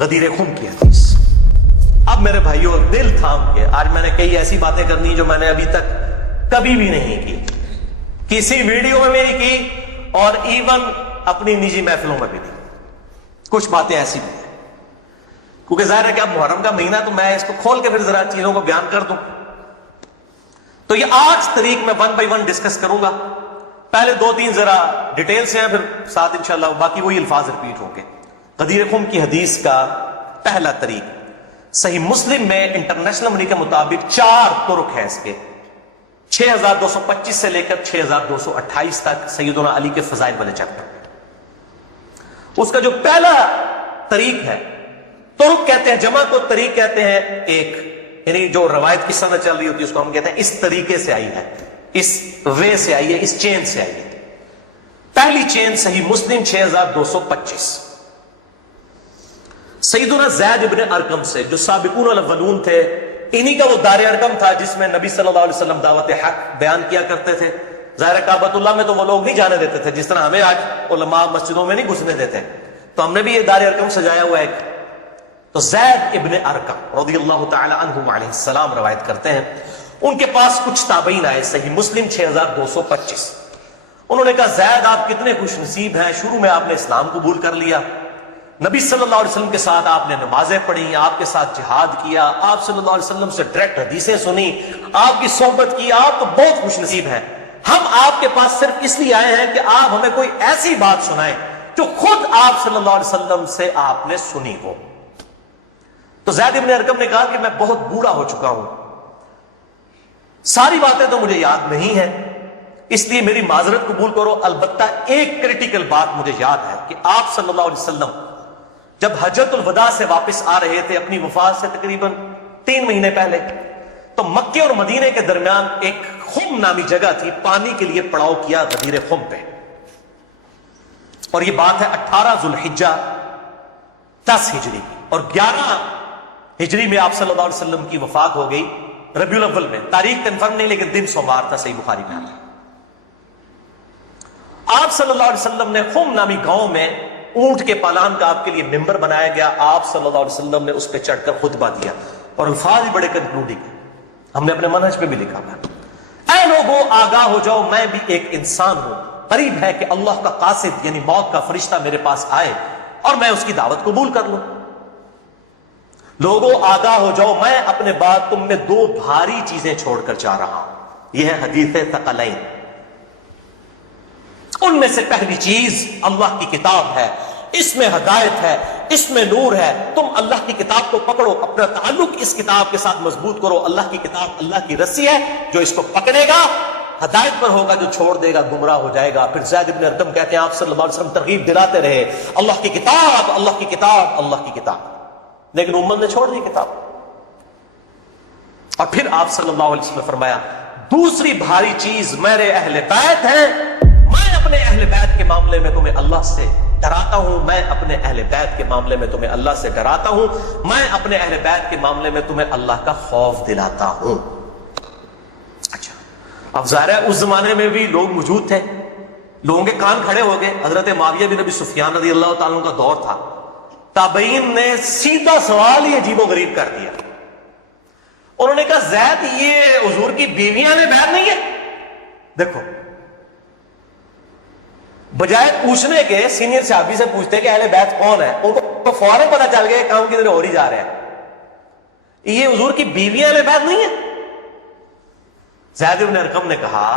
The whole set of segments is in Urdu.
غدیر خم کی حدیث۔ اب میرے بھائیوں دل تھام کے، آج میں نے کئی ایسی باتیں کرنی جو میں نے ابھی تک کبھی بھی نہیں کی، کسی ویڈیو میں نہیں کی اور ایون اپنی نجی محفلوں میں بھی نہیں۔ کچھ باتیں ایسی بھی ہیں کیونکہ ظاہر ہے کہ اب محرم کا مہینہ، تو میں اس کو کھول کے پھر ذرا چیزوں کو بیان کر دوں۔ تو یہ 8 طریق میں 1 بائی 1 ڈسکس کروں گا۔ پہلے 2-3 ذرا ڈیٹیل سے ہیں، پھر ساتھ انشاءاللہ باقی وہی الفاظ ریپیٹ ہوں گے۔ غدیر خم کی حدیث کا پہلا طریق، صحیح مسلم میں انٹرنیشنل نمبر کے مطابق 4 طرق ہیں اس کے، 6225 سے لے کر 6228 تک سیدنا علی کے فضائل والے چیپٹر۔ اس کا جو پہلا طریق ہے، طرق کہتے ہیں جمع کو، طریق کہتے ہیں ایک، یعنی جو روایت کی سند چل رہی ہوتی ہے اس کو ہم کہتے ہیں اس طریقے سے آئی ہے، اس وے سے آئی ہے، اس چین سے آئی ہے۔ پہلی چین صحیح مسلم 6225، سیدنا زید ابن ارقم سے، جو سابقون الاولون تھے، انہی کا وہ دار ارقم تھا جس میں نبی صلی اللہ علیہ وسلم دعوت حق بیان کیا کرتے تھے۔ ظاہر کعبۃ اللہ میں تو وہ لوگ نہیں جانے دیتے تھے، جس طرح ہمیں آج علماء مسجدوں میں نہیں گھسنے دیتے، تو ہم نے بھی یہ دار ارقم سجایا ہوا ہے۔ تو زید ابن ارقم رضی اللہ تعالی عنہ علیہ السلام روایت کرتے ہیں، ان کے پاس کچھ تابعین آئے، صحیح مسلم 6225۔ انہوں نے کہا زید آپ کتنے خوش نصیب ہیں، شروع میں آپ نے اسلام قبول کر لیا، نبی صلی اللہ علیہ وسلم کے ساتھ آپ نے نمازیں پڑھی، آپ کے ساتھ جہاد کیا، آپ صلی اللہ علیہ وسلم سے ڈائریکٹ حدیثیں سنی، آپ کی صحبت کی، آپ تو بہت خوش نصیب ہیں۔ ہم آپ کے پاس صرف اس لیے آئے ہیں کہ آپ ہمیں کوئی ایسی بات سنائیں جو خود آپ صلی اللہ علیہ وسلم سے آپ نے سنی ہو۔ تو زید ابن ارقم نے کہا کہ میں بہت بوڑھا ہو چکا ہوں، ساری باتیں تو مجھے یاد نہیں ہیں، اس لیے میری معذرت قبول کرو، البتہ ایک کریٹیکل بات مجھے یاد ہے کہ آپ صلی اللہ علیہ وسلم جب حجۃ الوداع سے واپس آ رہے تھے اپنی وفات سے تقریباً 3 مہینے پہلے، تو مکے اور مدینے کے درمیان ایک خم نامی جگہ تھی، پانی کے لیے پڑاؤ کیا غدیر خم پہ، اور یہ بات ہے 18 ذوالحجہ 10 ہجری اور 11 ہجری میں آپ صلی اللہ علیہ وسلم کی وفات ہو گئی، ربیع الاول میں، تاریخ کنفرم نہیں لیکن دن سوموار تھا، صحیح بخاری میں آتا ہے۔ آپ صلی اللہ علیہ وسلم نے خم نامی گاؤں میں اونٹ کے پالان کا آپ کے لیے ممبر بنایا گیا، آپ صلی اللہ علیہ وسلم نے اس پہ چڑھ کر خطبہ دیا، اور الفاظ بڑے کنکلوڈنگ ہیں، ہم نے اپنے منہج پہ بھی لکھا ہوا، اے لوگو آگاہ ہو جاؤ، میں بھی ایک انسان ہوں، قریب ہے کہ اللہ کا قاصد یعنی موت کا فرشتہ میرے پاس آئے اور میں اس کی دعوت قبول کر لوں۔ لوگوں آگاہ ہو جاؤ، میں اپنے بعد تم میں 2 بھاری چیزیں چھوڑ کر جا رہا ہوں، یہ ہے حدیث ثقلین۔ ان میں سے پہلی چیز اللہ کی کتاب ہے، اس میں ہدایت ہے، اس میں نور ہے، تم اللہ کی کتاب کو پکڑو، اپنا تعلق اس کتاب کے ساتھ مضبوط کرو، اللہ کی کتاب اللہ کی رسی ہے، جو اس کو پکڑے گا ہدایت پر ہوگا، جو چھوڑ دے گا گمراہ ہو جائے گا۔ پھر زید ابن ارقم کہتے ہیں آپ صلی اللہ علیہ وسلم ترغیب دلاتے رہے، اللہ کی کتاب، اللہ کی کتاب، اللہ کی کتاب، لیکن امت نے چھوڑ دی کتاب۔ اور پھر آپ صلی اللہ علیہ وسلم نے فرمایا دوسری بھاری چیز میرے اہل بیت ہیں، میں اپنے اہل بیت کے معاملے میں تمہیں اللہ سے ڈراتا ہوں، میں اپنے اہل بیت کے معاملے میں تمہیں اللہ سے ڈراتا ہوں، میں اپنے اہل بیت کے معاملے میں تمہیں اللہ کا خوف دلاتا ہوں۔ اچھا، اب ظاہر ہے اس زمانے میں بھی لوگ موجود تھے، لوگوں کے کان کھڑے ہو گئے۔ حضرت معاویہ بن ابی سفیان رضی اللہ تعالیٰ عنہ کا دور تھا، تابعین نے سیدھا سوال ہی عجیب و غریب کر دیا، انہوں نے کہا زید یہ حضور کی بیویاں نے بیعت نہیں ہے؟ دیکھو، بجائے پوچھنے کے سینئر صحابی سے پوچھتے کہ اہل بیت کون ہے، ان کو فوراً پتہ چل گیا کام کدھر اور ہی جا رہا ہے، یہ حضور کی بیویاں اہل بیت نہیں ہے۔ زید بن ارقم نے کہا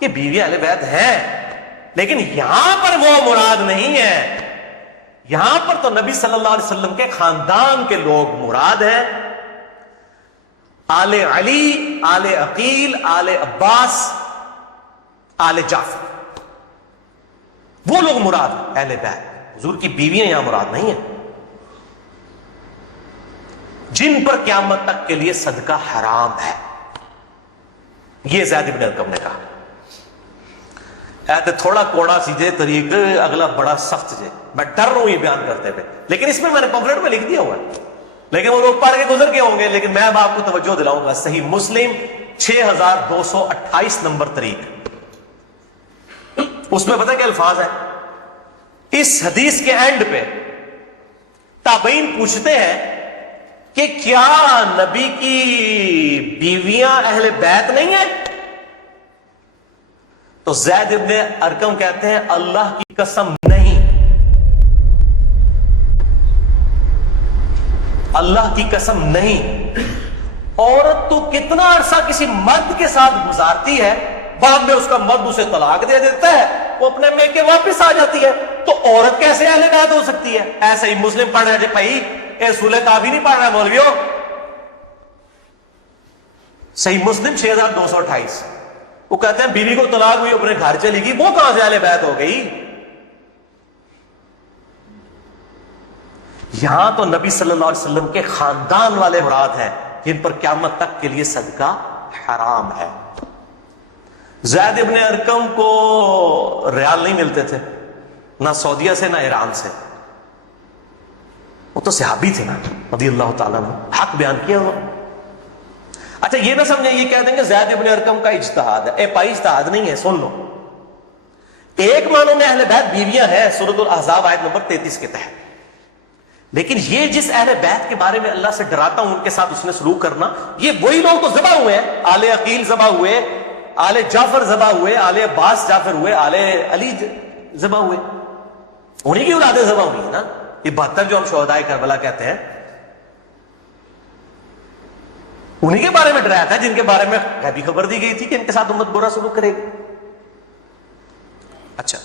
کہ بیویاں اہل بیت ہیں، لیکن یہاں پر وہ مراد نہیں ہے، یہاں پر تو نبی صلی اللہ علیہ وسلم کے خاندان کے لوگ مراد ہیں، آل علی، آل عقیل، آل عباس، آل جعفر، وہ لوگ مراد ہیں اہل بیت، حضور کی بیویاں یہاں مراد نہیں ہیں، جن پر قیامت تک کے لیے صدقہ حرام ہے، یہ زید بن ارقم نے کہا۔ تھوڑا کوڑا سیدھے طریق، اگلا بڑا سخت جے، میں ڈر رہا ہوں یہ بیان کرتے ہوئے، لیکن اس میں نے پمفلیٹ میں لکھ دیا ہوا ہے، لیکن وہ لوگ پڑھ کے گزر کے ہوں گے، لیکن میں اب آپ کو توجہ دلاؤں گا۔ صحیح مسلم 6228 نمبر طریق، اس میں پتہ کیا الفاظ ہے؟ اس حدیث کے اینڈ پہ تابعین پوچھتے ہیں کہ کیا نبی کی بیویاں اہل بیت نہیں ہیں؟ تو زید ابن ارقم کہتے ہیں اللہ کی قسم نہیں، اللہ کی قسم نہیں۔ عورت تو کتنا عرصہ کسی مرد کے ساتھ گزارتی ہے، بعد میں اس کا مرد اسے طلاق دے دیتا ہے، وہ اپنے میکے واپس آ جاتی ہے، تو عورت کیسے اہل بیت ہو سکتی ہے؟ ایسے ہی مسلم پڑھ رہے جی بھائی اے سولہ کافی نہیں پڑھ رہا مولویوں، صحیح مسلم 6228، وہ کہتے ہیں بیوی کو طلاق ہوئی اپنے گھر چلی گئی، وہ کہاں سے اہل بیت ہو گئی؟ یہاں تو نبی صلی اللہ علیہ وسلم کے خاندان والے مراد ہیں جن پر قیامت تک کے لیے صدقہ حرام ہے۔ زید ابن ارقم کو ریال نہیں ملتے تھے، نہ سعودیہ سے نہ ایران سے، وہ تو صحابی تھے نا رضی اللہ تعالیٰ عنہ، حق بیان کیا انہوں نے۔ اچھا یہ نہ سمجھیں یہ کہہ دیں کہ زید ابن ارقم کا اجتہاد ہے، اے پائی اجتہاد نہیں ہے، سن لو۔ ایک معنوں میں اہل بیت بیویاں ہیں سورۃ الاحزاب آیت نمبر 33 کے تحت، لیکن یہ جس اہل بیت کے بارے میں اللہ سے ڈراتا ہوں ان کے ساتھ اس نے سلوک کرنا، یہ وہی لوگ تو ذبح ہوئے ہیں، آل عقیل ذبح ہوئے، آل جعفر ذبح ہوئے، آل عباس جعفر ہوئے، آل علی ذبح ہوئے، انہی کی اولادیں ذبح ہوئی ہیں نا۔ یہ 72 جو ہم شہدائے کربلا کہتے ہیں انہی کے بارے میں ڈرایا تھا جن کے بارے میں غیبی خبر دی گئی تھی کہ ان کے ساتھ امت برا سلوک کرے گی۔ اچھا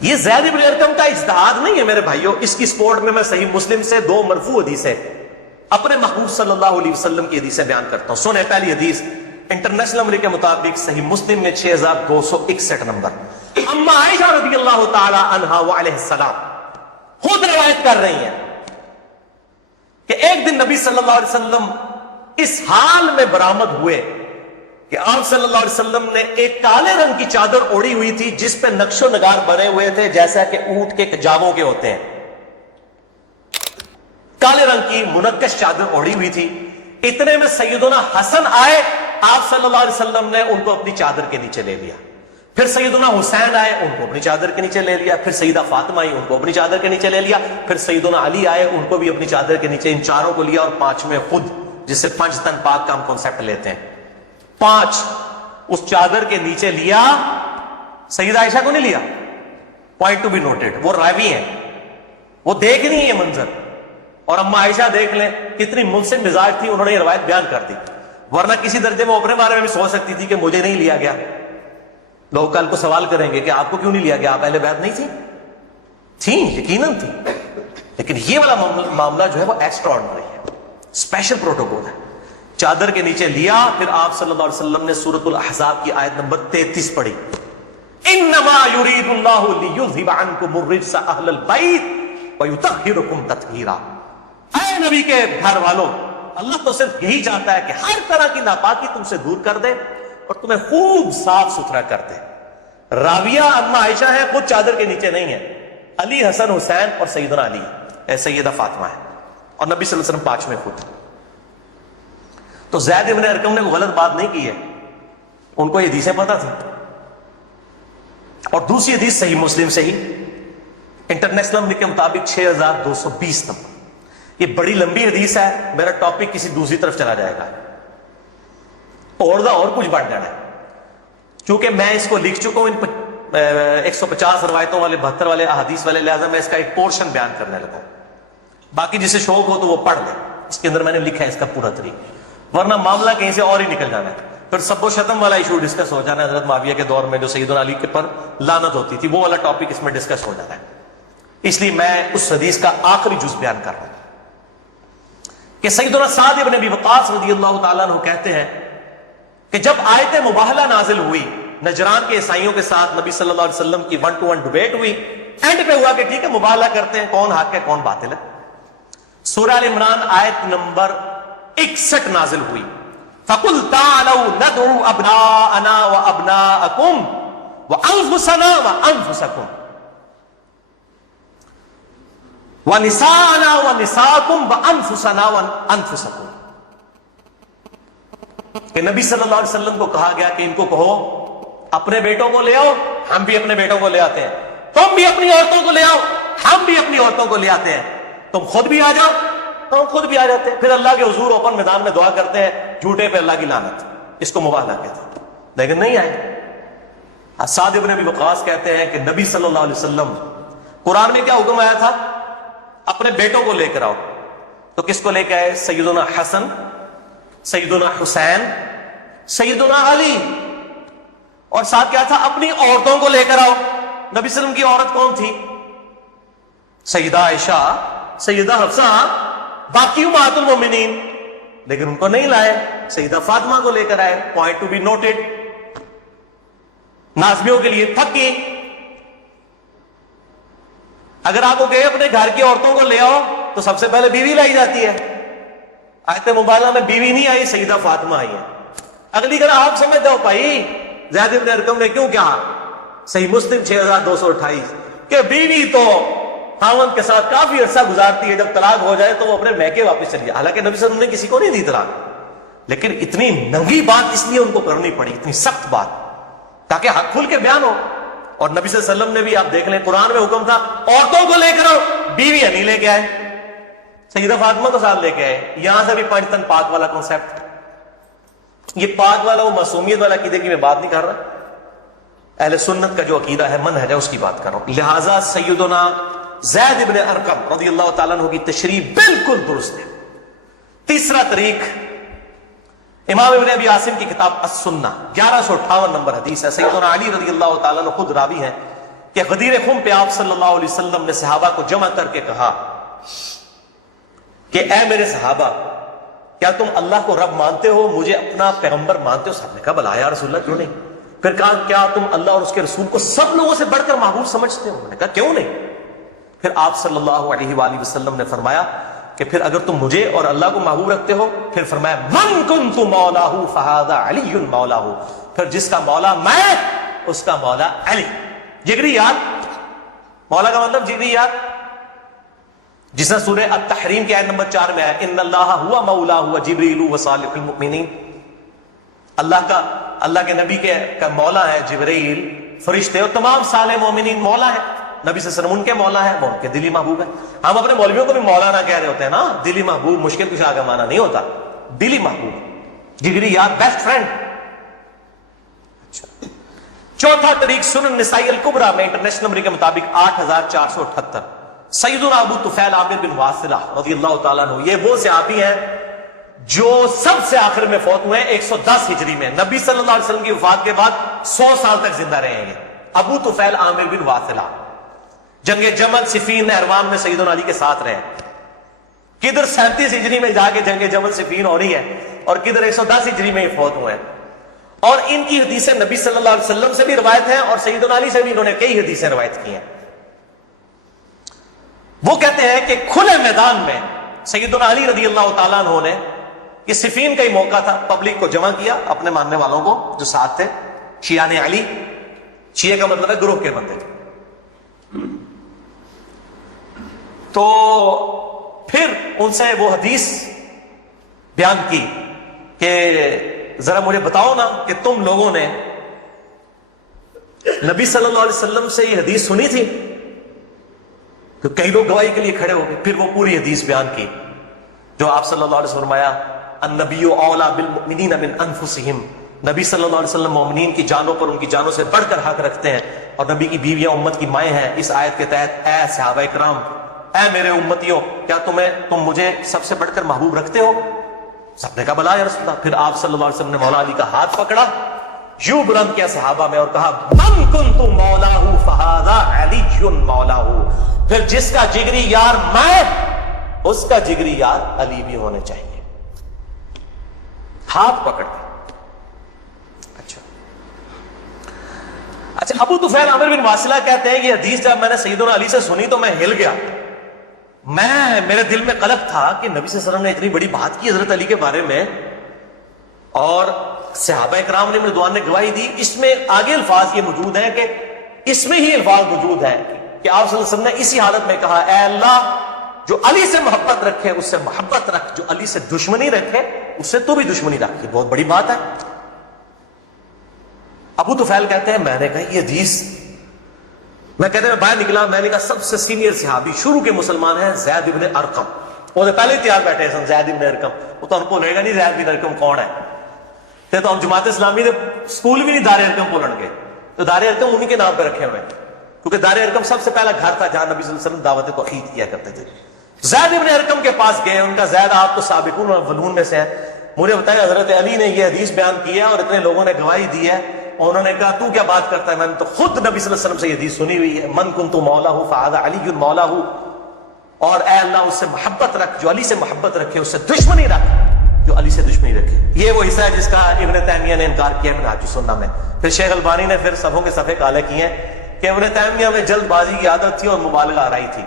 یہ زید ابن ارقم کا اجتہاد نہیں ہے میرے بھائیوں، اس کی سپورٹ میں صحیح مسلم سے 2 مرفوع حدیثیں اپنے محبوب صلی اللہ علیہ وسلم کی حدیثیں بیان کرتا ہوں۔ سنیں پہلی حدیث انٹرنیشنل نمبر کے مطابق صحیح مسلم میں 6261 نمبر، اما عائشہ رضی اللہ تعالی عنہا وعلیہ السلام خود روایت کر رہی ہیں کہ ایک دن نبی صلی اللہ علیہ وسلم اس حال میں برآمد ہوئے کہ آپ صلی اللہ علیہ وسلم نے ایک کالے رنگ کی چادر اوڑھی ہوئی تھی جس پہ نقش و نگار بنے ہوئے تھے جیسا کہ اونٹ کے جاموں کے ہوتے ہیں، کالے رنگ کی منقش چادر اوڑھی ہوئی تھی۔ اتنے میں سیدنا حسن آئے، آپ صلی اللہ علیہ وسلم نے ان کو اپنی چادر کے نیچے لے لیا، پھر سیدنا حسین آئے، ان کو اپنی چادر کے نیچے لے لیا، پھر سیدہ فاطمہ آئی، ان کو اپنی چادر کے نیچے لے لیا، پھر سیدنا علی آئے، ان کو بھی اپنی چادر کے نیچے، ان چاروں کو لیا، اور 5ویں خود، جس سے 5 تن پاک کا ہم کانسیپٹ لیتے ہیں، 5 اس چادر کے نیچے لیا۔ سیدہ عائشہ کو نہیں لیا، پوائنٹ ٹو بی نوٹڈ، وہ راوی ہیں، وہ دیکھ نہیں ہے منظر، اور اما عائشہ دیکھ لیں کتنی منصف مزاج تھی، انہوں نے یہ روایت بیان کر دی، ورنہ کسی درجے میں اپنے بارے میں بھی سوچ سکتی تھی کہ مجھے نہیں لیا گیا، لوگ کل کو سوال کریں گے کہ آپ کو کیوں نہیں لیا گیا، آپ اہل بیت نہیں تھیں، یقیناً تھی، لیکن یہ والا معاملہ جو ہے وہ ایکسٹرا آرڈنری ہے، اسپیشل پروٹوکول ہے۔ چادر کے نیچے لیا، پھر آپ صلی اللہ علیہ وسلم نے سورۃ الاحزاب کی آیت نمبر 33 پڑھی، انما یرید اللہ لیذھب عنکم الرجس اہل البیت ویطہرکم تطہیرا۔ اے نبی کے گھر والوں، اللہ تو صرف یہی چاہتا ہے کہ ہر طرح کی ناپاکی تم سے دور کر دے اور تمہیں خوب صاف ستھرا کر دے۔ راویہ اما عائشہ ہے، خود چادر کے نیچے نہیں ہے، علی، حسن، حسین اور سیدنا علی، سیدہ فاطمہ ہے، اور نبی صلی اللہ علیہ وسلم 5ویں خود۔ تو زید ابن ارقم نے غلط بات نہیں کی ہے، ان کو یہ حدیثیں پتہ تھی۔ اور دوسری حدیث صحیح مسلم سے ہی انٹرنیشنل کے مطابق 6220 نمبر، یہ بڑی لمبی حدیث ہے، میرا ٹاپک کسی دوسری طرف چلا جائے گا اور کچھ بڑھ جانا ہے، چونکہ میں اس کو لکھ چکا ہوں ان 150 روایتوں والے 72 والے احادیث والے، لہذا میں اس کا ایک پورشن بیان کرنے لگا ہوں، باقی جسے شوق ہو تو وہ پڑھ لے، اس کے اندر میں نے لکھا ہے اس کا پورا طریقہ، ورنہ معاملہ کہیں سے اور ہی نکل جانا ہے، پھر سب و شتم والا ایشو ڈسکس ہو جانا ہے، حضرت معاویہ کے دور میں جو سیدنا علی کے پر لعنت ہوتی تھی، وہ والا ٹاپک اس میں ڈسکس ہو جانا ہے، اس لیے میں اس حدیث کا آخری جز بیان کر رہا ہوں کہ سیدنا سعد ابن ابی وقاص رضی اللہ تعالیٰ عنہ کہتے ہیں کہ جب آیت مباہلہ نازل ہوئی، نجران کے عیسائیوں کے ساتھ نبی صلی اللہ علیہ وسلم کی 1-to-1 ڈیبیٹ ہوئی، اینڈ پہ ہوا کہ ٹھیک ہے مباہلہ کرتے ہیں، کون حق ہے کون باطل ہے۔ سورہ ال عمران آیت نمبر 61 نازل ہوئی، فَقُلْ تَعَالَوْا نَدْعُوا أَبْنَاءَنَا وَأَبْنَاءَكُمْ وَأَنفُسَنَا وَأَنفُسَكُمْ وَنِسَاءَنَا وَنِسَاءَكُمْ وَأَنفُسَنَا وَأَنفُسَكُمْ، کہ نبی صلی اللہ علیہ وسلم کو کہا گیا کہ ان کو کہو اپنے بیٹوں کو لے آؤ، ہم بھی اپنے بیٹوں کو لے آتے ہیں، تم بھی اپنی عورتوں کو لے آؤ، ہم بھی اپنی عورتوں کو لے آتے ہیں، تم خود بھی آ جاؤ، ہم خود بھی آ جاتے ہیں، پھر اللہ کے حضور اوپن میدان میں دعا کرتے ہیں، جھوٹے پہ اللہ کی لعنت، اس کو مباہلہ کہتے ہیں، لیکن نہیں آئے۔ سعد ابن ابی وقاص کہتے ہیں کہ نبی صلی اللہ علیہ وسلم قرآن میں کیا حکم آیا تھا؟ اپنے بیٹوں کو لے کر آؤ، تو کس کو لے کے آئے؟ سیدنا حسن، سیدنا حسین، سیدنا علی، اور ساتھ کیا تھا؟ اپنی عورتوں کو لے کر آؤ۔ نبی صلی اللہ علیہ وسلم کی عورت کون تھی؟ سیدہ عائشہ، سیدہ حفصہ، باقی امہات المومنین، لیکن ان کو نہیں لائے، سیدہ فاطمہ کو لے کر آئے۔ پوائنٹ ٹو بی نوٹڈ، نازمیوں کے لیے تھک گئی۔ اگر آپ کو کہے اپنے گھر کی عورتوں کو لے آؤ تو سب سے پہلے بیوی لائی جاتی ہے۔ آیت مبارکہ میں بیوی نہیں آئی، سیدہ فاطمہ آئی ہے۔ اگلی گھر آپ سمجھتے ہو بھائی زید بن ارقم نے کیوں کہا؟ صحیح مسلم 6228 کہ بیوی تو خاوند کے ساتھ کافی عرصہ گزارتی ہے، جب طلاق ہو جائے تو وہ اپنے میکے واپس چلی جائے۔ حالانکہ نبی صلی اللہ علیہ وسلم نے کسی کو نہیں دی طلاق، لیکن اتنی ننگی بات اس لیے ان کو کرنی پڑی، اتنی سخت بات، تاکہ حق کھل کے بیان ہو۔ اور نبی صلی اللہ علیہ وسلم نے بھی آپ دیکھ لیں قرآن میں حکم تھا عورتوں کو لے کر آؤ، بیوی نہیں لے کے آئے، سیدہ فاطمہ کو ساتھ لے کے آئے۔ یہاں سے بھی پنجتن پاک والا کنسپٹ، یہ پاک والا وہ معصومیت والا عقیدے کی میں بات نہیں کر رہا، اہل سنت کا جو عقیدہ ہے، منہج ہے، اس کی بات کر رہا ہوں۔ لہٰذا سیدنا زید ابن ارقم رضی اللہ تعالیٰ عنہ کی تشریح بالکل درست ہے۔ تیسرا طریق امام ابن ابی عاصم کی کتاب السنہ 1158 نمبر حدیث ہے، سیدنا علی رضی اللہ تعالیٰ عنہ خود راوی ہیں کہ غدیر خم پہ آپ صلی اللہ علیہ وسلم نے صحابہ کو جمع کر کے کہا کہ اے میرے صحابہ، کیا تم اللہ کو رب مانتے ہو، مجھے اپنا پیغمبر مانتے ہو؟ صاحب نے کہا بلا یا رسول اللہ، کیوں نہیں؟ پھر کہا کیا تم اللہ اور اس کے رسول کو سب لوگوں سے بڑھ کر محبوب سمجھتے ہو؟ انہوں نے کہا کیوں نہیں؟ پھر آپ صلی اللہ علیہ وآلہ وسلم نے فرمایا کہ پھر اگر تم مجھے اور اللہ کو محبوب رکھتے ہو، پھر فرمایا من کنت مولاہ فہذا علی مولاہ، پھر جس کا مولا میں اس کا مولا علی۔ جگری یار، مولا کا مطلب جگری یار، جس نے سورہ التحریم کی آیت نمبر 4 میں ہے ان اللہ ہوا مولا ہوا جبریل و صالح المؤمنین، اللہ کے نبی کا مولا ہے جبریل، فرشتے اور تمام صالح مومنین مولا ہے۔ نبی صلی اللہ علیہ وسلم ان کے مولا ہے، وہ ان کے دلی محبوب ہے۔ ہم اپنے مولویوں کو بھی مولانا کہہ رہے ہوتے ہیں نا، دلی محبوب مشکل کشا کا معنی نہیں ہوتا، دلی محبوب، جگری یار، بیسٹ فرینڈ۔ چوتھا طریق سنن نسائی الکبریٰ میں انٹرنیشنل نمبر کے مطابق 8478 سیدنا ابو طفیل عامر بن واصلہ رضی اللہ تعالیٰ عنہ، یہ وہ صحابی ہیں جو سب سے آخر میں فوت ہوئے ہیں 110 ہجری میں، نبی صلی اللہ علیہ وسلم کی وفات کے بعد 100 سال تک زندہ رہے ہیں۔ ابو طفیل عامر بن واصلہ جنگ جمل صفین نہروان میں سیدنا علی کے ساتھ رہے، کدھر 37 ہجری میں جا کے جنگ جمل صفین ہو رہی ہے اور کدھر 110 ہجری میں یہ فوت ہوئے ہیں، اور ان کی حدیثیں نبی صلی اللہ علیہ وسلم سے بھی روایت ہیں اور سیدنا علی سے بھی انہوں نے کئی حدیثیں روایت کی ہیں۔ وہ کہتے ہیں کہ کھلے میدان میں سیدنا علی رضی اللہ تعالیٰ عنہ نے، یہ صفین کا ہی موقع تھا، پبلک کو جمع کیا، اپنے ماننے والوں کو جو ساتھ تھے، شیعان علی، شیعہ کا مطلب ہے گروہ کے بندے، تو پھر ان سے وہ حدیث بیان کی کہ ذرا مجھے بتاؤ نا کہ تم لوگوں نے نبی صلی اللہ علیہ وسلم سے یہ حدیث سنی تھی؟ تو کئی لوگ گواہی کے لیے کھڑے ہو گئے، پھر وہ پوری حدیث بیان کی جو آپ صلی اللہ علیہ وسلم فرمایا النبی اولا بالمؤمنین من انفسہم، نبی صلی اللہ علیہ وسلم مومنین کی جانوں پر ان کی جانوں سے بڑھ کر حق رکھتے ہیں، اور نبی کی بیویاں امت کی مائیں ہیں۔ اس آیت کے تحت اے صحابہ کرام، اے میرے امتیوں، کیا تم مجھے سب سے بڑھ کر محبوب رکھتے ہو؟ سب نے کہا بلا یا رسول اللہ۔ پھر آپ صلی اللہ علیہ وسلم نے مولا علی کا ہاتھ پکڑا، یوں بلند کیا صحابہ میں اور کہا من کنت مولاہ فہذا علی مولاہ، پھر جس کا جگری یار میں اس کا جگری یار علی بھی ہونے چاہیے۔ ہاتھ پکڑ کے۔ اچھا ابو طفیل عامر بن واصلہ کہتے ہیں یہ حدیث جب میں نے سیدنا علی سے سنی تو میں ہل گیا، میرے دل میں قلق تھا کہ نبی صلی اللہ علیہ وسلم نے اتنی بڑی بات کی حضرت علی کے بارے میں، اور صحابہ کرام نے رضوان نے گواہی دی، اس میں آگے الفاظ یہ موجود ہیں کہ اس میں ہی الفاظ موجود ہیں کہ آپ صلی اللہ علیہ وسلم نے اسی حالت میں کہا اے اللہ جو علی سے محبت رکھے اس سے محبت رکھ، جو علی سے دشمنی رکھے اس سے تو بھی دشمنی رکھ۔ یہ بہت بڑی بات ہے۔ ابو طفیل کہتے ہیں میں نے کہا یہ حدیث میں کہتے ہیں میں باہر نکلا, میں نے کہا سب سے سینئر صحابی شروع کے مسلمان ہیں زید ابن ارقم. وہ تو پہلے ہی تیار بیٹھے ہیں زید ابن ارقم. وہ تو ہم کو لے گا نہیں زید ابن ارقم کون ہے, تو ہم جماعت اسلامی نے اسکول بھی نہیں دار ارقم بولن گے, تو دار ارقم انہی کے نام پہ رکھے ہوئے, کیونکہ دار ارقم سب سے پہلا گھر تھا جہاں نبی صلی اللہ علیہ وسلم دعوت توحید کیا کرتے تھے. زید ابن ارقم کے پاس گئے, ان کا زید آپ تو سابقون الاولون میں سے ہے, مجھے بتایا حضرت علی نے یہ حدیث بیان کی ہے اور اتنے لوگوں نے گواہی دی ہے, اور انہوں نے کہا تو کیا بات کرتا ہے, میں نے تو خود نبی صلی اللہ علیہ وسلم سے یہ حدیث سنی ہوئی ہے, من کنت مولا فہذا علی مولا, اور اے اللہ اس سے محبت رکھ جو علی سے محبت رکھے, اس سے دشمنی رکھ جو علی سے دشمنی رکھے. یہ وہ حصہ ہے جس کا ابن تیمیہ نے انکار کیا ابن حج السنہ میں. پھر شیخ البانی نے پھر صفوں کے صفحے کالے کیے ہیں کہ ابن تیمیہ میں جلد بازی کی عادت تھی اور مبالغہ آرائی تھی.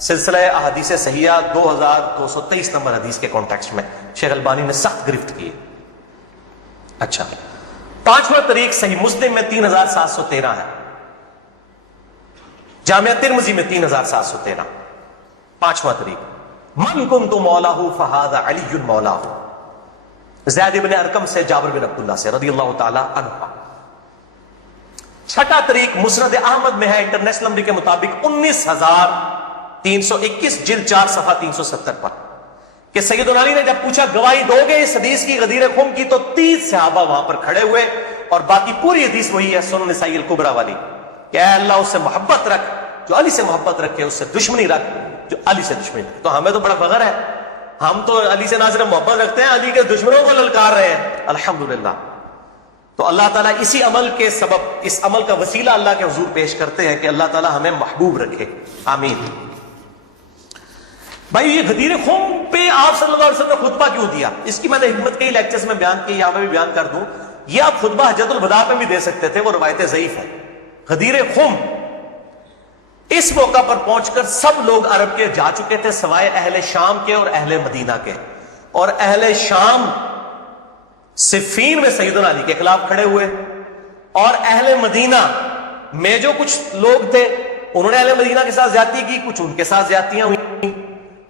سلسلہ احادیث صحیحہ 2223 نمبر حدیث کے کانٹیکسٹ میں شیخ البانی نے سخت گرفت کی. اچھا, پانچواں طریق صحیح مسلم میں 3713 ہے, جامعہ ترمذی میں 3713. پانچواں طریق من کنت مولاه فهذا علی مولاه, زید ابن ارقم سے جابر بن عبداللہ سے رضی اللہ تعالی عنہ. چھٹا طریق مسند احمد میں ہے انٹرنیشنل نمبر کے مطابق 19321 جلد 4 صفحہ 370 پر, کہ سیدنا علی نے جب پوچھا گواہی دو گے اس حدیث کی غدیر خم کی, تو 30 صحابہ وہاں پر کھڑے ہوئے, اور باقی پوری حدیث وہی ہے سنن نسائی الکبریٰ والی, کہ اے اللہ اس سے محبت رکھ جو علی سے محبت رکھے, اس سے دشمنی رکھ جو علی سے دشمنی رکھے. تو ہمیں تو بڑا فخر ہے, ہم تو علی سے نہ صرف محبت رکھتے ہیں, علی کے دشمنوں کو للکار رہے ہیں الحمدللہ. تو اللہ تعالیٰ اسی عمل کے سبب, اس عمل کا وسیلہ اللہ کے حضور پیش کرتے ہیں کہ اللہ تعالیٰ ہمیں محبوب رکھے, آمین. بھائی یہ غدیر خم پہ آپ صلی اللہ علیہ وسلم نے خطبہ کیوں دیا, اس کی میں نے حکمت کئی لیکچرز میں بیان کی, یہاں میں بھی بیان کر دوں. یہ آپ خطبہ حجۃ الوداع میں بھی دے سکتے تھے, وہ روایتیں ضعیف ہیں. غدیر خم اس موقع پر پہنچ کر سب لوگ عرب کے جا چکے تھے سوائے اہل شام کے اور اہل مدینہ کے, اور اہل شام صفین میں سیدنا علی کے خلاف کھڑے ہوئے, اور اہل مدینہ میں جو کچھ لوگ تھے انہوں نے اہل مدینہ کے ساتھ زیادتی کی, کچھ ان کے ساتھ زیادتیاں ہوئی.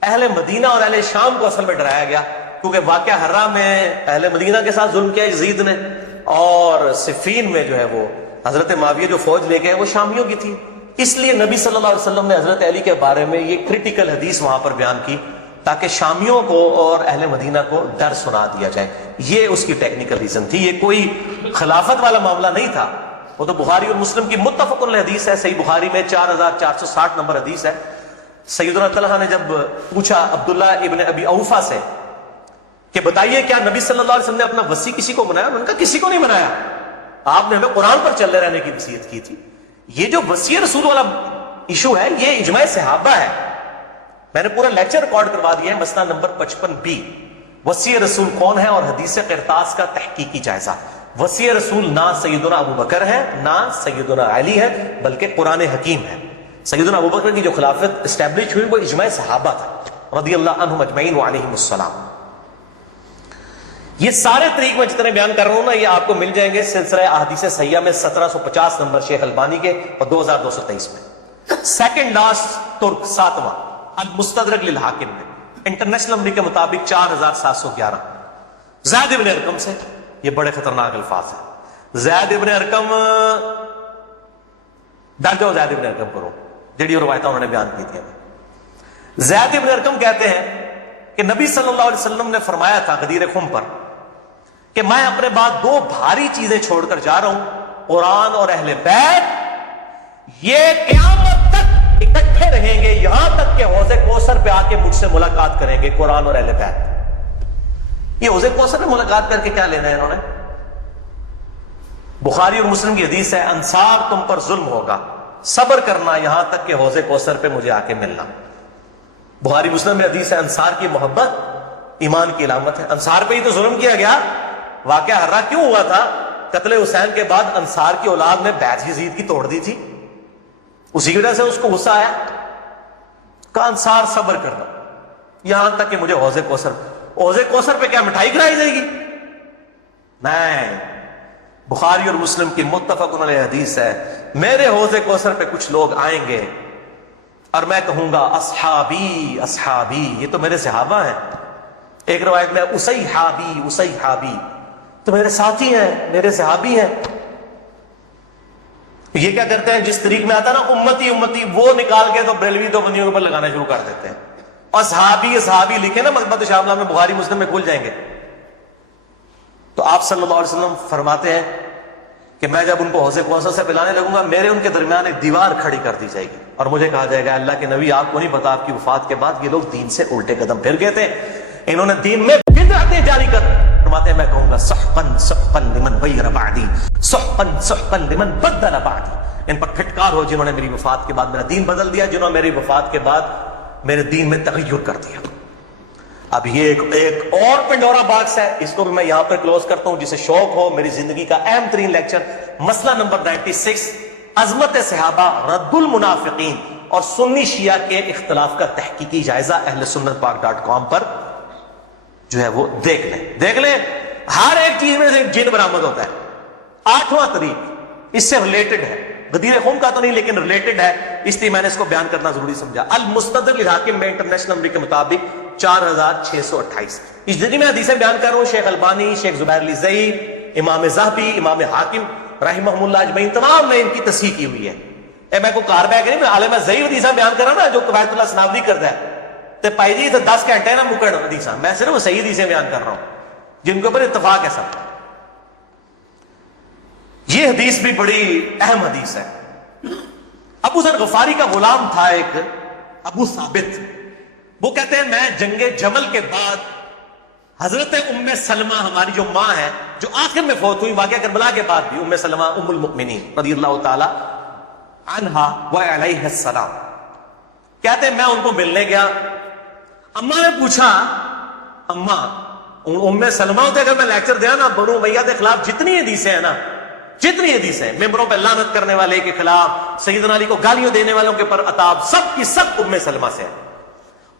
اہل مدینہ اور اہل شام کو اصل میں ڈرایا گیا, کیونکہ واقعہ حرہ میں اہل مدینہ کے ساتھ ظلم کیا یزید نے, اور صفین میں جو ہے وہ حضرت معاویہ جو فوج لے گئے وہ شامیوں کی تھی. اس لیے نبی صلی اللہ علیہ وسلم نے حضرت علی کے بارے میں یہ کریٹیکل حدیث وہاں پر بیان کی, تاکہ شامیوں کو اور اہل مدینہ کو ڈر سنا دیا جائے. یہ اس کی ٹیکنیکل ریزن تھی, یہ کوئی خلافت والا معاملہ نہیں تھا. وہ تو بخاری اور مسلم کی متفق علیہ حدیث ہے, صحیح بخاری میں 4460 نمبر حدیث ہے. سیدنا طلحہ نے جب پوچھا عبداللہ ابن ابی اوفا سے کہ بتائیے کیا نبی صلی اللہ علیہ وسلم نے اپنا وصی کسی کو بنایا, انہوں نے کہا کسی کو نہیں بنایا, آپ نے ہمیں قرآن پر چلے رہنے کی وصیت کی تھی. یہ جو وصی رسول والا ایشو ہے یہ اجماع صحابہ ہے, میں نے پورا لیکچر ریکارڈ کروا دیا ہے, مسئلہ نمبر 55B, وصی رسول کون ہے اور حدیث قرطاس کا تحقیقی جائزہ. وصی رسول نہ سیدنا ابو بکر ہے نہ سیدنا علی ہے, بلکہ قرآن حکیم ہے. سیدنا ابو بکر کی جو خلافت اسٹیبلش ہوئی وہ اجماع صحابہ تھا رضی اللہ عنہم اجمعین وعلیہم السلام. یہ سارے طریق میں جتنے بیان کر رہا ہوں نا, یہ آپ کو مل جائیں گے سلسلہ احادیث صحیحہ میں 1750 نمبر شیخ البانی کے, اور 2223 میں. سیکنڈ لاسٹ ترک 7واں المستدرک للحاکم میں انٹرنیشنل نمبر کے مطابق 4711 زید ابن ارقم سے. یہ بڑے خطرناک الفاظ ہیں. زید ابن ارقم, ڈر جاؤ زید ابن ارقم کرو, جڑی روایتیں انہوں نے بیان کی تھی. زید ابن ارقم کہتے ہیں کہ نبی صلی اللہ علیہ وسلم نے فرمایا تھا غدیر خم پر کہ میں اپنے بعد 2 بھاری چیزیں چھوڑ کر جا رہا ہوں, قرآن اور اہل بیت. یہ قیامت تک اکٹھے رہیں گے, یہاں تک کہ حوض کوثر پہ آ کے مجھ سے ملاقات کریں گے, قرآن اور اہل بیت. یہ حوض کوثر میں ملاقات کر کے کیا لینا ہے انہوں نے؟ بخاری اور مسلم کی حدیث ہے, انصار تم پر ظلم ہوگا, صبر کرنا یہاں تک کہ حوض کوثر پہ مجھے آ کے ملنا. بخاری مسلم میں حدیث ہے, انصار کی محبت ایمان کی علامت ہے. انصار پہ ہی تو ظلم کیا گیا. واقعہ حرہ کیوں ہوا تھا؟ قتل حسین کے بعد انصار کی اولاد نے بیعت یزید کی توڑ دی تھی, اسی وجہ سے اس کو غصہ آیا. کہا انصار صبر کرنا یہاں تک کہ مجھے حوض کوثر. حوض کوثر پہ کیا مٹھائی کھلائی جائے گی؟ نہیں. بخاری اور مسلم کی متفق علیہ حدیث ہے, میرے حوض کوثر پہ کچھ لوگ آئیں گے اور میں کہوں گا اصحابی اصحابی, یہ تو میرے صحابہ ہیں. ایک روایت میں اسیحابی اسیحابی, تو میرے ساتھی ہیں, میرے صحابی ہیں. یہ کیا کرتے ہیں، جس طریق میں آتا ہے نا امتی امتی، وہ نکال کے تو بریلوی تو بندیوں کے اوپر لگانا شروع کر دیتے ہیں. اور صحابی لکھے نا مکتبۃ شاملہ میں، بخاری مسلم میں کھل جائیں گے. تو آپ صلی اللہ علیہ وسلم فرماتے ہیں کہ میں جب ان کو حوض کوثر سے پلانے لگوں گا، میرے ان کے درمیان ایک دیوار کھڑی کر دی جائے گی، اور مجھے کہا جائے گا اللہ کے نبی آپ کو نہیں پتا آپ کی وفات کے بعد یہ لوگ دین سے الٹے قدم پھر گئے تھے، انہوں نے دین میں بدعتیں جاری کر. فرماتے ہیں میں کہوں گا سحقا سحقا لمن غیر بعدی، سحقا سحقا لمن بدل بعدی. ان پر پھٹکار ہو جنہوں نے میری وفات کے بعد میرا دین بدل دیا، جنہوں نے میری وفات کے بعد میرے دین میں تغیر کر دیا. اب یہ ایک اور پنڈورا باکس ہے، اس کو بھی میں یہاں پر کلوز کرتا ہوں. جسے شوق ہو میری زندگی کا اہم ترین لیکچر، مسئلہ نمبر 96، عظمت صحابہ، رد المنافقین اور سنی شیعہ کے اختلاف کا تحقیقی جائزہ، اہل سنت پاک.com پر جو ہے وہ دیکھ لیں. ہر ایک چیز میں سے ایک جن برآمد ہوتا ہے. 8واں طریق اس سے ریلیٹڈ ہے، غدیر خون کا تو نہیں لیکن ریلیٹڈ ہے، اس لیے میں نے اس کو بیان کرنا ضروری سمجھا. المستدرک للحاکم میں انٹرنیشنل نمبر کے مطابق 4628. اس جگہ میں حدیثیں بیان کر رہا ہوں. شیخ البانی، شیخ زبیر علی زئی، امام ذہبی، امام حاکم رحمہم اللہ اجمعین، تمام نے ان کی تصحیح کی ہوئی ہے. میں کو کار بیگ نہیں، میں عالم زئی حدیثیں بیان کر رہا نا جو قواعد اللہ سناوری کرتا ہے، تے پائی جی تو 10 گھنٹے نا مکڑ حدیثیں، میں صرف صحیح حدیثیں بیان کر رہا ہوں جن کے اوپر اتفاق ہے سب. یہ حدیث بھی بڑی اہم حدیث ہے. ابو ذر غفاری کا غلام تھا ایک ابو ثابت، وہ کہتے ہیں میں جنگ جمل کے بعد حضرت ام سلمہ ہماری جو ماں ہے جو آخر میں فوت ہوئی واقعہ کربلا کے بعد بھی، ام سلمہ ام المؤمنین رضی اللہ تعالی عنہا و علیہ السلام، کہتے ہیں میں ان کو ملنے گیا. اماں نے پوچھا، اماں ام سلمہ ہوتے اگر میں لیکچر دیا نا بنو امیہ کے خلاف جتنی حدیثیں ہیں نا، جتنی حدیثیں ممبروں پہ لعنت کرنے والے کے خلاف، سیدنا علی کو گالیاں دینے والوں کے پر عتاب، سب کی سب ام سلمہ سے ہیں.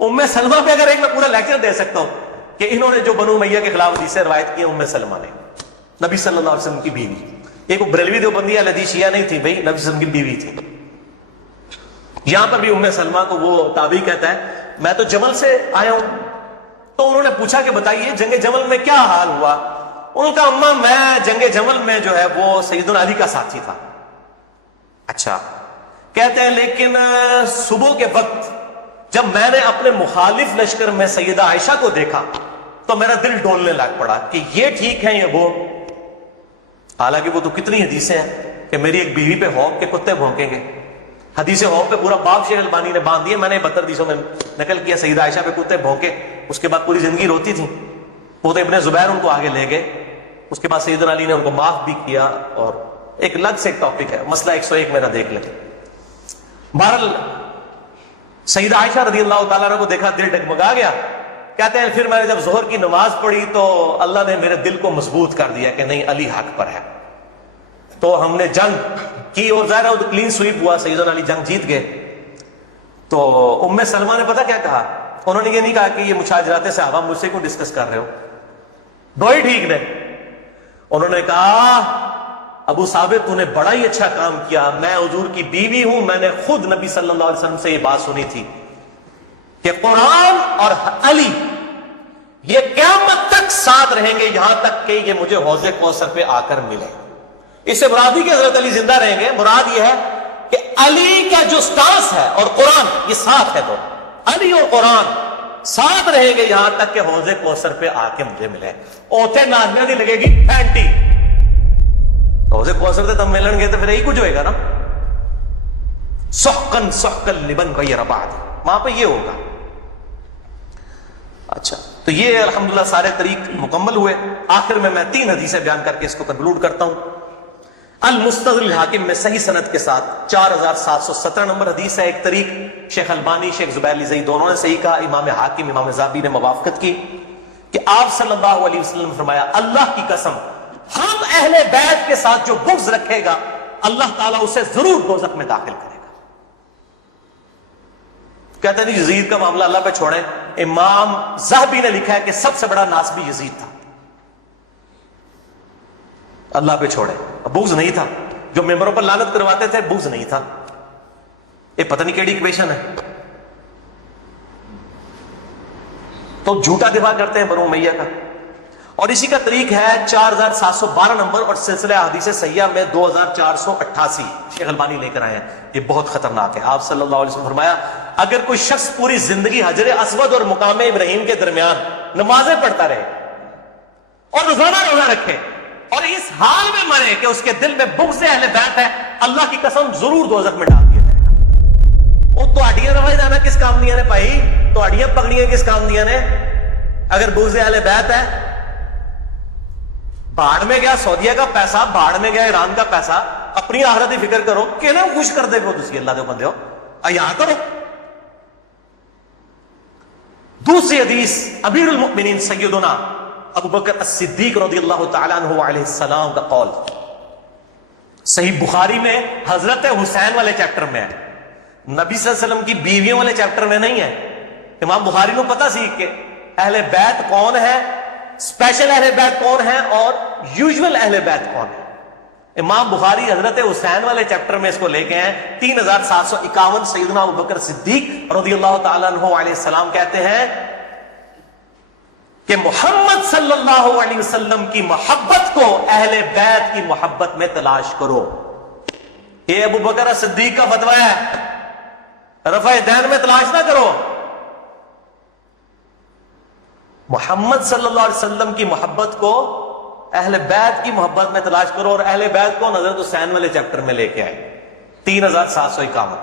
ام سلمہ پہ اگر ایک میں پورا لیکچر دے سکتا ہوں کہ انہوں نے جو بنو امیہ کے خلاف حدیثیں روایت کی، ام سلمہ نے، نبی صلی اللہ علیہ وسلم کی بیوی. ایک بریلوی دیوبندی الحدی شیعہ نہیں تھی بھائی، نبی صلی اللہ علیہ وسلم کی بیوی تھی. یہاں پر بھی ام سلمہ کو وہ تابعی کہتا ہے میں تو جمل سے آیا ہوں. تو انہوں نے پوچھا کہ بتائیے جنگ جمل میں کیا حال ہوا. ان کا اماں میں جنگ جمل میں جو ہے وہ سیدنا علی کا ساتھی تھا. اچھا، کہتے ہیں لیکن صبح کے وقت جب میں نے اپنے مخالف لشکر میں سیدہ عائشہ کو دیکھا تو میرا دل ڈولنے لگ پڑا کہ یہ ٹھیک ہے یہ وہ. حالانکہ وہ تو کتنی حدیثیں ہیں کہ میری ایک بیوی پہ ہوپ کے کتے بھونکیں گے. حدیث ہوپ پہ پورا باب شیخ البانی نے باندھ دیا، میں نے 72 حدیثوں میں نقل کیا. سیدہ عائشہ پہ کتے بھونکے، اس کے بعد پوری زندگی روتی تھی. وہ تو ابن زبیر ان کو آگے لے گئے، اس کے بعد سیدنا علی نے ان کو معاف بھی کیا. اور ایک الگ سے ایک ٹاپک ہے، مسئلہ 101 میرا دیکھ لیں. بہرحال سیدہ عائشہ رضی اللہ تعالیٰ عنہ کو دیکھا دل ڈگمگا گیا. کہتے ہیں پھر میں نے جب ظہر کی نماز پڑھی تو اللہ نے میرے دل کو مضبوط کر دیا کہ نہیں علی حق پر ہے. تو ہم نے جنگ کی اور ظاہر ہے کلین سویپ ہوا، سیدنا علی جنگ جیت گئے. تو ام سلمہ نے پتہ کیا کہا، انہوں نے یہ نہیں کہا کہ یہ مشاجرات صحابہ مجھ سے کیوں ڈسکس کر رہے ہو، دو ہی ٹھیک نے. انہوں نے کہا ابو ثابت تو نے بڑا ہی اچھا کام کیا، میں حضور کی بیوی ہوں، میں نے خود نبی صلی اللہ علیہ وسلم سے یہ بات سنی تھی کہ قرآن اور علی یہ قیامت تک ساتھ رہیں گے یہاں تک کہ یہ مجھے حوض کوثر پہ آ کر ملے. اس سے مراد کہ حضرت علی زندہ رہیں گے، مراد یہ ہے کہ علی کا جو سٹانس ہے اور قرآن یہ ساتھ ہے، تو علی اور قرآن ساتھ رہیں گے یہاں تک کہ حوض کوثر پہ آ کے مجھے ملے. اوتھے نازمیاں دی لگے گی پھینٹی، حوض کوثر سے تم ملن گے تو پھر یہی کچھ ہوئے گا نا. سحقن سحقن لمن غیر بعد، وہاں پہ یہ ہوگا. اچھا، تو یہ الحمدللہ سارے طریق مکمل ہوئے. آخر میں 3 حدیثیں بیان کر کے اس کو کنکلوڈ کرتا ہوں. المستدرک للحاکم میں صحیح سند کے ساتھ 4717 نمبر حدیث ہے. ایک طریق شیخ البانی، شیخ زبیر علی زئی دونوں نے صحیح کہا، امام حاکم، امام ذہبی نے موافقت کی کہ آپ صلی اللہ علیہ وسلم نے فرمایا اللہ کی قسم ہم اہل بیت کے ساتھ جو بغض رکھے گا اللہ تعالیٰ اسے ضرور دوزخ میں داخل کرے گا. کہتے ہیں یزید کا معاملہ اللہ پہ چھوڑیں، امام ذہبی نے لکھا ہے کہ سب سے بڑا ناسبی یزید تھا، اللہ پہ چھوڑے. بغض نہیں تھا، جو ممبروں پر لعنت کرواتے تھے بغض نہیں تھا. یہ پتہ نہیں کیڑی ایکویشن ہے. تو جھوٹا دفاع کرتے ہیں بنو امیہ کا. اور اسی کا طریق ہے 4712 نمبر اور سلسلہ حدیث صحیحہ میں 2488 شیخ البانی لے کر آئے ہیں. یہ بہت خطرناک ہے. آپ صلی اللہ علیہ وسلم نے فرمایا اگر کوئی شخص پوری زندگی حجر اسود اور مقام ابراہیم کے درمیان نمازیں پڑھتا رہے اور روزانہ روزہ رکھے اور اس حال میں مرے کہ اس کے دل میں بغض اہل بیت ہے, اللہ کی قسم ضرور دوزخ میں ڈال دیا جائے گا. وہ توڑیاں روایت آنا کس کام دیا نے بھائی, توڑیاں پکڑیاں کس کام دیا نے؟ اگر بغض اہل بیت ہے, بھاڑ میں گیا سعودیہ کا پیسہ, بھاڑ میں گیا ایران کا پیسہ, اپنی آخرت کی فکر کرو کہ نا خوش کر دے گا تسی اللہ دے بندے ہو یہاں کرو. دوسری حدیث امیر المؤمنین سیدنا ابو بکر الصدیق رضی اللہ تعالی عنہ علیہ السلام کا قول صحیح بخاری میں حضرت حسین والے چیپٹر میں ہے, نبی صلی اللہ علیہ وسلم کی بیویوں والے چیپٹر میں نہیں ہے. امام بخاری کو پتا سی کہ اہل بیت کون ہے, اسپیشل اہل بیت کون ہے اور یوزول اہل بیت کون ہے. امام بخاری حضرت حسین والے چیپٹر میں اس کو لے کے ہیں 3751. سیدنا ابو بکر صدیق رضی اللہ تعالیٰ عنہ علیہ السلام کہتے ہیں کہ محمد صلی اللہ علیہ وسلم کی محبت کو اہل بیت کی محبت میں تلاش کرو. یہ ابو بکر صدیق کا فتویٰ ہے, رفع دین میں تلاش نہ کرو. محمد صلی اللہ علیہ وسلم کی محبت کو اہل بیت کی محبت میں تلاش کرو, اور اہل بیت کو حضرت حسین والے چیپٹر میں لے کے آئے 3751.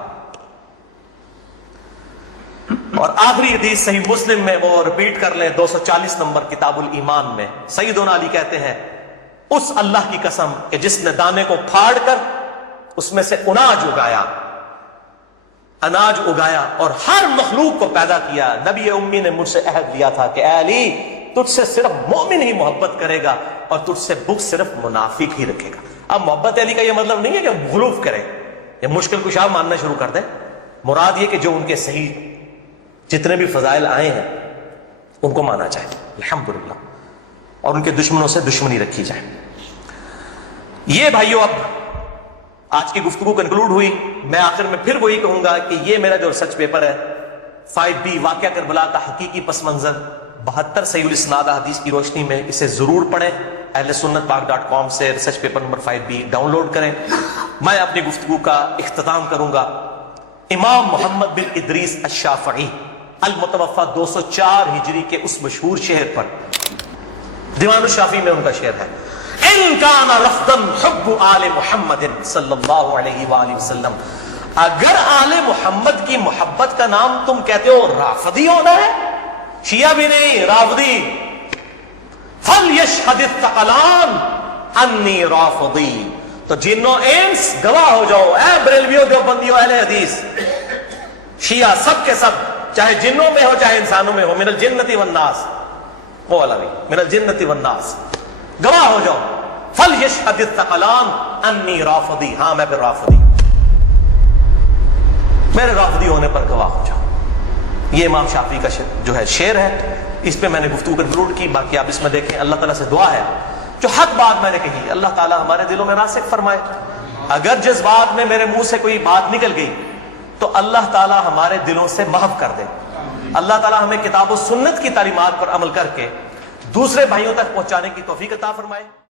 اور آخری حدیث صحیح مسلم میں وہ ریپیٹ کر لیں 240 نمبر کتاب الایمان میں سیدنا علی کہتے ہیں اس اللہ کی قسم کہ جس نے دانے کو پھاڑ کر اس میں سے اناج اگایا اور ہر مخلوق کو پیدا کیا, نبی امی نے مجھ سے عہد لیا تھا کہ اے علی تجھ سے صرف مومن ہی محبت کرے گا اور تجھ سے بغض صرف منافق ہی رکھے گا. اب محبت علی کا یہ مطلب نہیں ہے کہ غلوف کرے, یہ مشکل کشا ماننا شروع کر دیں. مراد یہ کہ جو ان کے صحیح جتنے بھی فضائل آئے ہیں ان کو مانا جائے الحمدللہ, اور ان کے دشمنوں سے دشمنی رکھی جائے. یہ بھائیو اب آج کی گفتگو کنکلوڈ ہوئی. میں آخر میں پھر وہی کہوں گا کہ یہ میرا جو ریسرچ پیپر ہے 5B واقعہ کربلا کا حقیقی پس منظر 72 صحیح الاسناد حدیث کی روشنی میں, اسے ضرور پڑھیں. اہل سنت پاک.com سے research paper number 5B download کریں. میں اپنی گفتگو کا اختتام کروں گا امام محمد بن ادریس الشافعی المتوفى 204 ہجری کے اس مشہور شعر پر. دیوان الشافعی میں ان کا شعر ہے ان کان رفضا حب آل محمد صلی اللہ علیہ وآلہ وسلم, اگر آل محمد کی محبت کا نام تم کہتے ہو رافضی ہونا ہے, شیعہ بھی نہیں رافضی, فلیشہد الثقلان انی رافضی, تو جنوں انس گواہ ہو جاؤ, اے بریلویو دیوبندیو اہل حدیث شیعہ سب کے سب, چاہے جنوں میں ہو چاہے انسانوں میں ہو, من الجنت والناس, وہ والا بھی من الجنت والناس, گواہ ہو جاؤ. فلیشہد الثقلان انی رافضی, ہاں میں پھر رافضی, میرے رافضی ہونے پر گواہ ہو جاؤ. یہ امام شافعی کا جو ہے شعر ہے, اس پہ میں نے گفتگو کنکلوڈ کی. باقی آپ اس میں دیکھیں. اللہ تعالیٰ سے دعا ہے جو حق بات میں نے کہی اللہ تعالیٰ ہمارے دلوں میں راسخ فرمائے. اگر جذبات میں میرے منہ سے کوئی بات نکل گئی تو اللہ تعالیٰ ہمارے دلوں سے محو کر دے. اللہ تعالیٰ ہمیں کتاب و سنت کی تعلیمات پر عمل کر کے دوسرے بھائیوں تک پہنچانے کی توفیق عطا فرمائے.